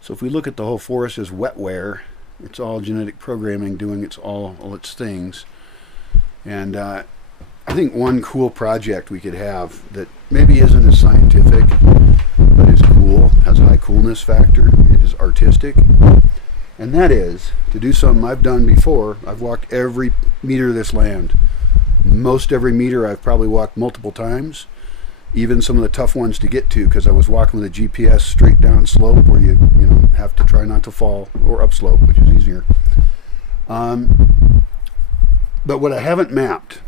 So if we look at the whole forest as wetware, it's all genetic programming doing all its things. And I think one cool project we could have that maybe isn't as scientific, but is cool, has a high coolness factor, it is artistic, and that is to do something I've done before. I've walked every meter of this land. Most every meter I've probably walked multiple times, even some of the tough ones to get to because I was walking with a GPS straight down slope where you have to try not to fall, or upslope, which is easier. But what I haven't mapped,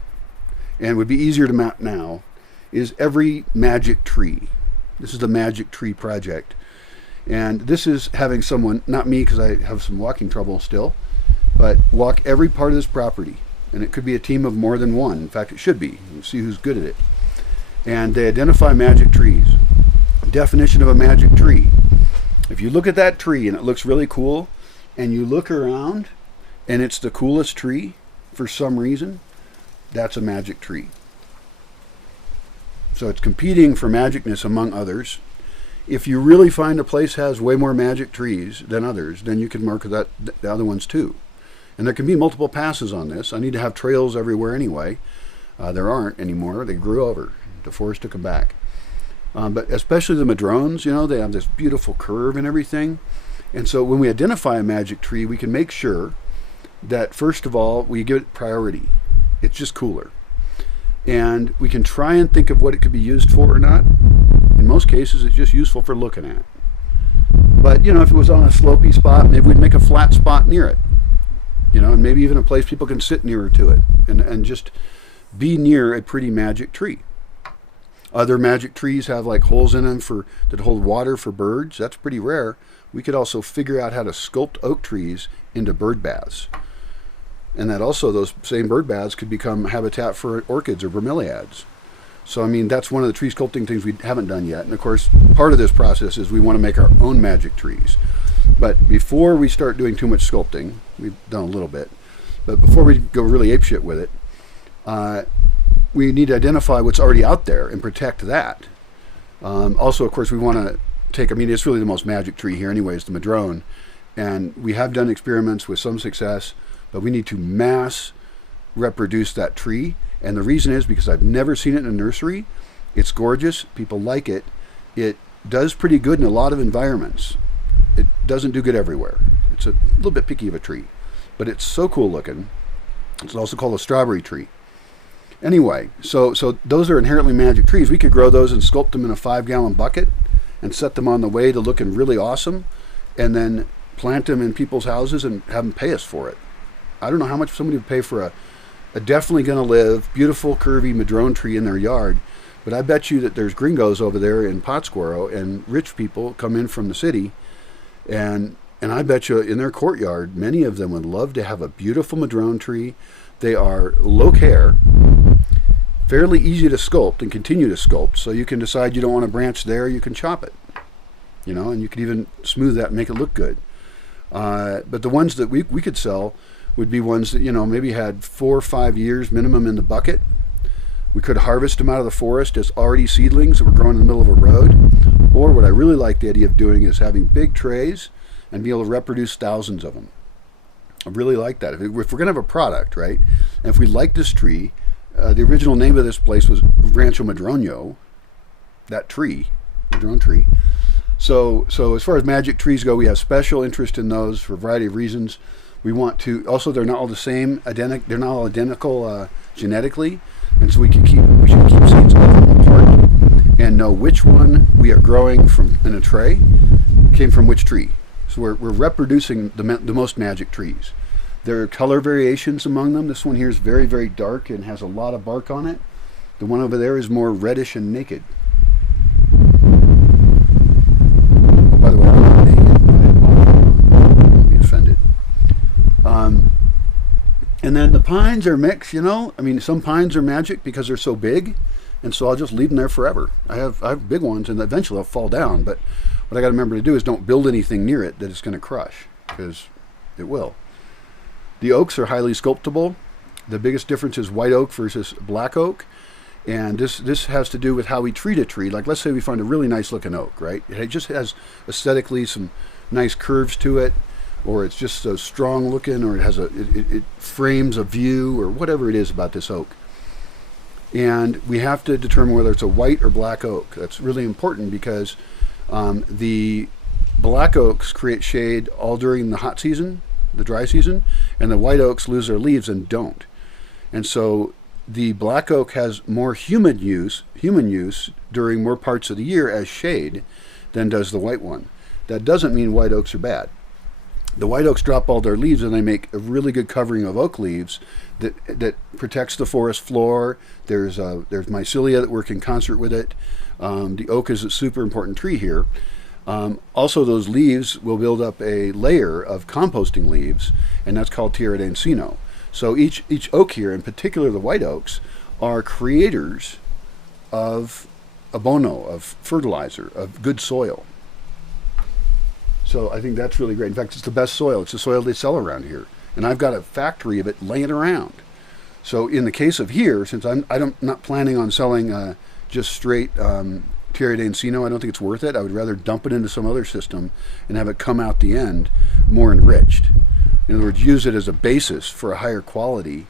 and would be easier to map now, is every magic tree. This is the Magic Tree Project. And this is having someone, not me because I have some walking trouble still, but walk every part of this property. And it could be a team of more than one. In fact, it should be. We'll see who's good at it. And they identify magic trees. Definition of a magic tree. If you look at that tree and it looks really cool, and you look around and it's the coolest tree for some reason, that's a magic tree. So it's competing for magicness among others. If you really find a place has way more magic trees than others, then you can mark the other ones too. And there can be multiple passes on this. I need to have trails everywhere anyway. There aren't anymore. They grew over. The forest took them back. But especially the Madrones, they have this beautiful curve and everything. And so when we identify a magic tree, we can make sure that, first of all, we give it priority. It's just cooler. And we can try and think of what it could be used for or not. In most cases, it's just useful for looking at. But, if it was on a slopey spot, maybe we'd make a flat spot near it. And maybe even a place people can sit nearer to it and just be near a pretty magic tree. Other magic trees have like holes in them that hold water for birds. That's pretty rare. We could also figure out how to sculpt oak trees into bird baths. And that also, those same bird baths could become habitat for orchids or bromeliads. So, that's one of the tree sculpting things we haven't done yet. And of course, part of this process is we want to make our own magic trees. But before we start doing too much sculpting, we've done a little bit, but before we go really apeshit with it, we need to identify what's already out there and protect that. Also, of course, we want to it's really the most magic tree here anyways, the Madrone. And we have done experiments with some success, but we need to mass reproduce that tree. And the reason is because I've never seen it in a nursery. It's gorgeous. People like it. It does pretty good in a lot of environments. It doesn't do good everywhere. It's a little bit picky of a tree, but it's so cool looking. It's also called a strawberry tree. Anyway, so those are inherently magic trees. We could grow those and sculpt them in a 5-gallon bucket and set them on the way to looking really awesome, and then plant them in people's houses and have them pay us for it. I don't know how much somebody would pay for a definitely going to live, beautiful, curvy Madrone tree in their yard, but I bet you that there's gringos over there in Pátzcuaro and rich people come in from the city, and I bet you in their courtyard, many of them would love to have a beautiful Madrone tree. They are low care, fairly easy to sculpt and continue to sculpt. So you can decide you don't want a branch there, you can chop it, and you can even smooth that and make it look good. But the ones that we could sell would be ones that, maybe had 4 or 5 years minimum in the bucket. We could harvest them out of the forest as already seedlings that were growing in the middle of a road. Or what I really like the idea of doing is having big trays and be able to reproduce thousands of them. I really like that. If we're going to have a product, right, and if we like this tree, the original name of this place was Rancho Madrono, that tree, Madrone tree. So as far as magic trees go, we have special interest in those for a variety of reasons. We want to, also they're not all the same, they're not all identical genetically, and so we should keep seeds of them apart and know which one we are growing from in a tray came from which tree. So we're reproducing the most magic trees. There are color variations among them. This one here is very, very dark and has a lot of bark on it. The one over there is more reddish and naked. Oh, by the way, I'm not naked. Don't be offended. And then the pines are mixed, some pines are magic because they're so big, and so I'll just leave them there forever. I have big ones, and eventually they'll fall down, but what I got to remember to do is don't build anything near it that it's going to crush, because it will. The oaks are highly sculptable. The biggest difference is white oak versus black oak, and this has to do with how we treat a tree. Like, let's say we find a really nice looking oak, right? It just has aesthetically some nice curves to it, or it's just so strong looking, or it has it frames a view, or whatever it is about this oak. And we have to determine whether it's a white or black oak. That's really important because the black oaks create shade all during the hot season, the dry season, and the white oaks lose their leaves and don't. And so the black oak has more human use during more parts of the year as shade than does the white one. That doesn't mean white oaks are bad. The white oaks drop all their leaves and they make a really good covering of oak leaves that protects the forest floor. There's mycelia that work in concert with it. The oak is a super important tree here. Also, those leaves will build up a layer of composting leaves, and that's called tierra de encino. So each oak here, in particular the white oaks, are creators of abono, of fertilizer, of good soil. So I think that's really great. In fact, it's the best soil. It's the soil they sell around here. And I've got a factory of it laying around. So in the case of here, since I'm not planning on selling just straight tierra de encino, I don't think it's worth it. I would rather dump it into some other system and have it come out the end more enriched. In other words, use it as a basis for a higher quality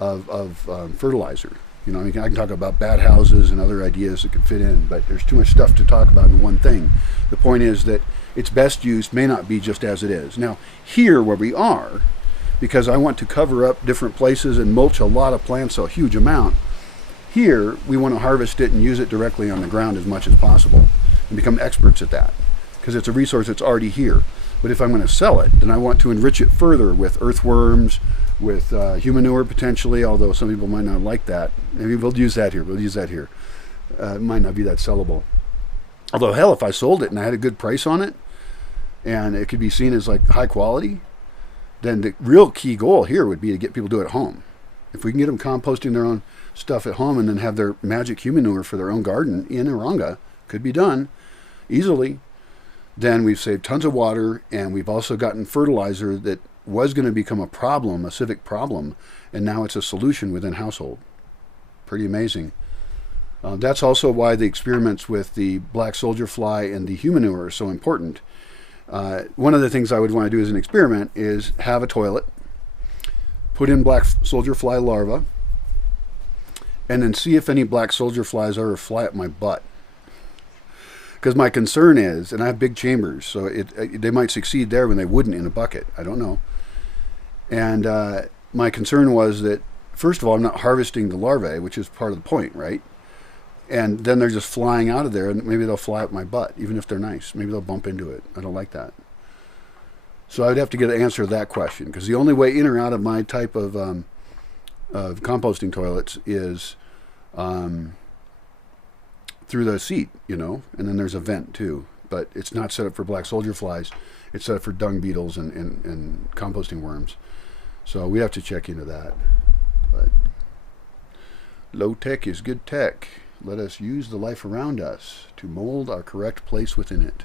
of fertilizer. You know, I can talk about bat houses and other ideas that could fit in, but there's too much stuff to talk about in one thing. The point is that its best use may not be just as it is. Now, here where we are, because I want to cover up different places and mulch a lot of plants, a huge amount, here we want to harvest it and use it directly on the ground as much as possible and become experts at that, because it's a resource that's already here. But if I'm going to sell it, then I want to enrich it further with earthworms, with human manure potentially, although some people might not like that. Maybe we'll use that here. It might not be that sellable. Although, hell, if I sold it and I had a good price on it, and it could be seen as like high quality, then the real key goal here would be to get people to do it at home. If we can get them composting their own stuff at home and then have their magic human manure for their own garden in Oranga, could be done easily, then we've saved tons of water, and we've also gotten fertilizer that was going to become a problem, a civic problem, and now it's a solution within household. Pretty amazing. That's also why the experiments with the black soldier fly and the human manure are so important. One of the things I would want to do as an experiment is have a toilet, put in black soldier fly larvae, and then see if any black soldier flies ever fly up my butt. Because my concern is, and I have big chambers, so they might succeed there when they wouldn't in a bucket. I don't know. And my concern was that, first of all, I'm not harvesting the larvae, which is part of the point, right? And then they're just flying out of there, and maybe they'll fly up my butt, even if they're nice. Maybe they'll bump into it. I don't like that. So I'd have to get an answer to that question, because the only way in or out of my type of composting toilets is through the seat, you know, and then there's a vent too. But it's not set up for black soldier flies. It's set up for dung beetles and composting worms. So we have to check into that. But low tech is good tech. Let us use the life around us to mold our correct place within it.